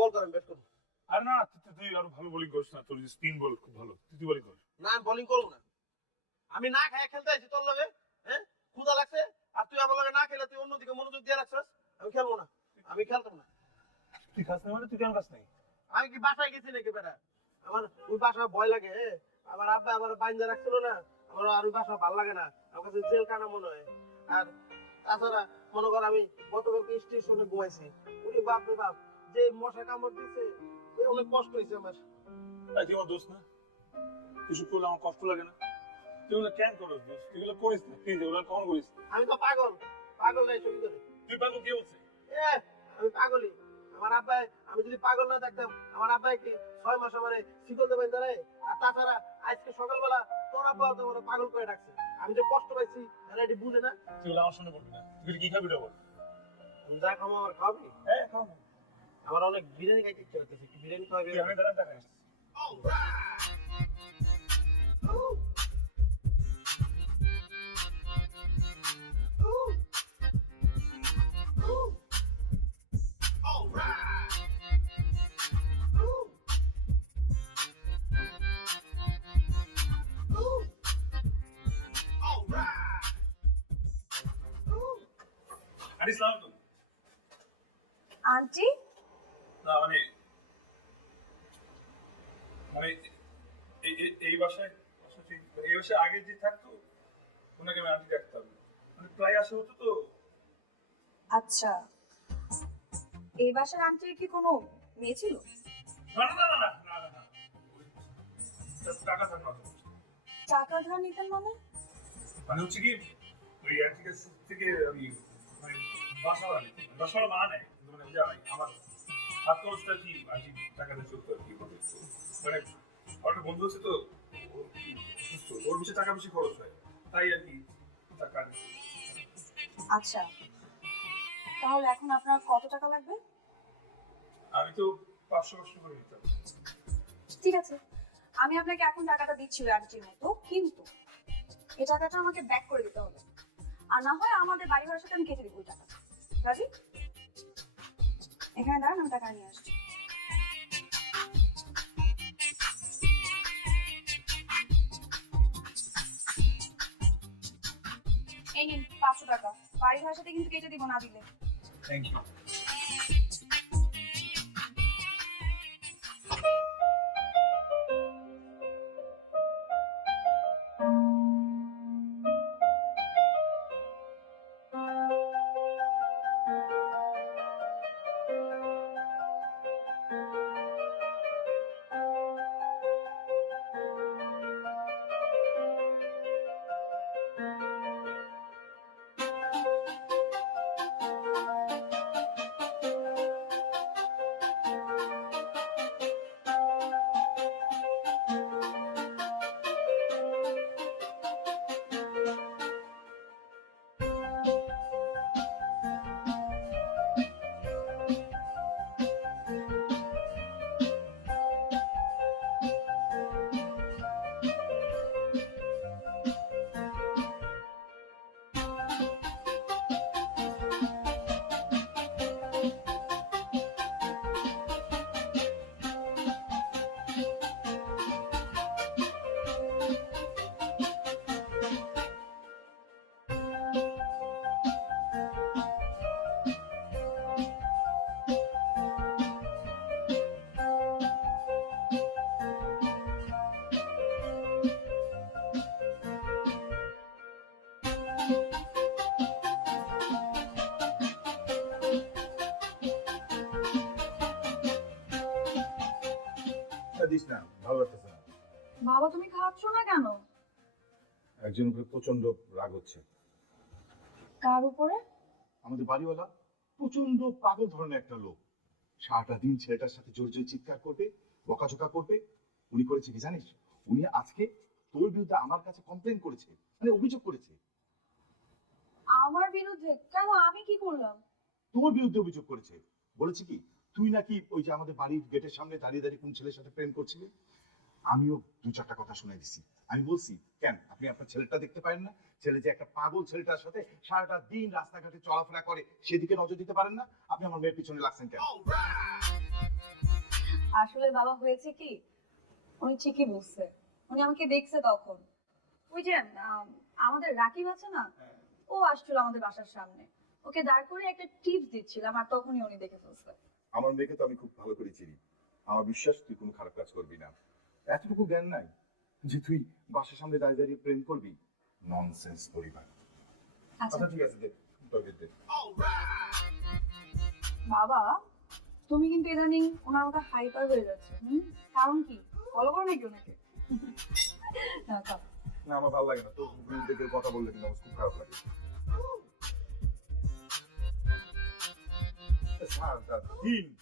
বল কর আমি ব্যাট করব। আর না তুই আরও ভালো বোলিং করিস না। তোর স্পিন বল খুব ভালো তুই বোলিং কর। না আমি বোলিং করব না। আমি না খায় খেলতে আছি তোর লগে হ্যাঁ? ক্ষুদা লাগছে আর তুই আমার লগে না খেলে তুই অন্যদিকে মনোযোগ দিয়ে রাখছিস? আমি খেলব না আমি খেলতাম না। তুই খাস না মানে তুই কেন খাস নাই? আমি কি বাসায় গেছি নাকি বেটা? আমার ওই বাসা ভয় লাগে হ্যাঁ? আমার আব্বা আমার বাইন্দা রাখছিল না আমার আর ওই বাসা ভালো লাগে না। আমার কাছে জেল কানা মনে হয়। আর তাছাড়া মনে কর আমি গতকালকে স্টেশনে ঘুমাইছি। ওরে বাপ রে বাপ যে মশা কামড় দিছে অনেক কষ্ট হয়েছে আমার। তাই তুই আমার দোষ না? সব করলে আমার কষ্ট লাগে না। তুই ওগুলো কেন করিস দোষ? তুই ওগুলো করিস না। প্লিজ ওগুলো কখন করিস আমি তো পাগল। পাগল নাই ছবি ধরে তুই পাগল কে এ আমি পাগলই। আমার আব্বাই আমি যদি পাগল না থাকতাম আমার আব্বাই কি ছয় মাস আমার শিকল দেবেন দাঁড়ায় আর তাছাড়া আজকে সকালবেলা তোর আব্বা তো আমার পাগল করে ডাকছে। আমি যে কষ্ট পাইছি এরা এটি বুঝে না। তুই আমার সামনে বলবি না। তুই কি খাবি এটা বল? তুমি যা খাব আমার খাওয়াবি? হ্যাঁ না। Auntie? না মানে মানে এই বাসায় মানে এই বাসায় আগে যে থাকতো ওনাকে আমি আন্টি ডাকতাম। মানে প্রায় আসা হতো তো। আচ্ছা। এই বাসার আন্টির কি কোনো মেয়ে ছিল? না না না না না টাকা ধার না টাকা ধার নিতেন মানে? মানে হচ্ছে কি ওই আন্টির কাছ থেকে আমি মানে বাসা বাসা মা নেয় মানে আমার হাত খরচটা কি আন্টি টাকা দিয়ে কি মানে মানে একটা বন্ধু আছে তো সুস্থ ওর বেশি টাকা বেশি খরচ হয় তাই আর কি টাকা আচ্ছা তাহলে এখন আপনার কত টাকা লাগবে? আমি তো পাঁচশো পাঁচশো করে নিতাম। ঠিক আছে আমি আপনাকে এখন টাকাটা দিচ্ছি আন্টির মতো কিন্তু এই টাকাটা আমাকে ব্যাক করে দিতে হবে। আর না হয় আমাদের বাড়ি ভাড়ার সাথে আমি কেটে দিব ওই টাকাটা। রাজি? এখানে দাঁড়ান, আমি টাকা নিয়ে আসছি। এই নিন, পাঁচশো টাকা। বাড়ি ভাড়ার সাথে কিন্তু কেটে দিব না দিলে। থ্যাংক ইউ দিস না ভালো লাগতেছে না। বাবা তুমি খাচ্ছ না কেন? একজন উপরে প্রচণ্ড রাগ হচ্ছে। কার উপরে? আমাদের বাড়িওয়ালা প্রচণ্ড পাগল ধরনের একটা লোক। সারাটা দিন ছেলেটার সাথে জোরে জোরে চিৎকার করবে বকাঝোকা করবে। উনি করেছে কি জানিস? উনি আজকে তোর বিরুদ্ধে আমার কাছে কমপ্লেন করেছে মানে অভিযোগ করেছে। আমার বিরুদ্ধে? কেন? আমি কি করলাম? তোর বিরুদ্ধে অভিযোগ করেছে। বলেছে কি তুই নাকি ওই যে আমাদের বাড়ির গেটের সামনে দাঁড়িয়ে দাঁড়িয়ে কোন ছেলের সাথে প্রেম করছিলি? আমিও দু চারটা কথা শুনে দিছি। আমি বলছি, কেন? আপনি আপনার ছেলেটা দেখতে পারেন না? ছেলে যে একটা পাগল ছেলেটার সাথে সারাটা দিন রাস্তাঘাটে চলাফেরা করে, সেদিকে নজর দিতে পারেন না? আপনি আমার মেয়ের পিছনে লাগছেন কেন? আসলে বাবা হয়েছে কি, উনি ঠিকই বুঝছে উনি আমাকে দেখছে তখন। ওই যে আমাদের রাকিব আছে না, ও আসছিল আমাদের বাসার সামনে। ওকে দাঁড় করে একটা টিপস দিচ্ছিলাম আর তখনই উনি দেখে ফেলছে। আমার মেয়েকে তো আমি খুব ভালো করে চিনি। আমার বিশ্বাস তুই কোনো খারাপ কাজ করবি না। এতটুকু জ্ঞান নাই যে তুই বাসার সামনে দাঁড়িয়ে দাঁড়িয়ে প্রেম করবি? ননসেন্স পরিবার। আচ্ছা। আচ্ছা ঠিক আছে দে তোকে দে। বাবা তুমি কিন্তু ইদানিং ওনার মতো হাইপার হয়ে যাচ্ছে কারণ কি? ফলো করো নাকি ওনাকে? না, আমার ভালো লাগে না। তোর বিরুদ্ধে কেউ কথা বললে কিন্তু আমার খুব খারাপ লাগে। have a Him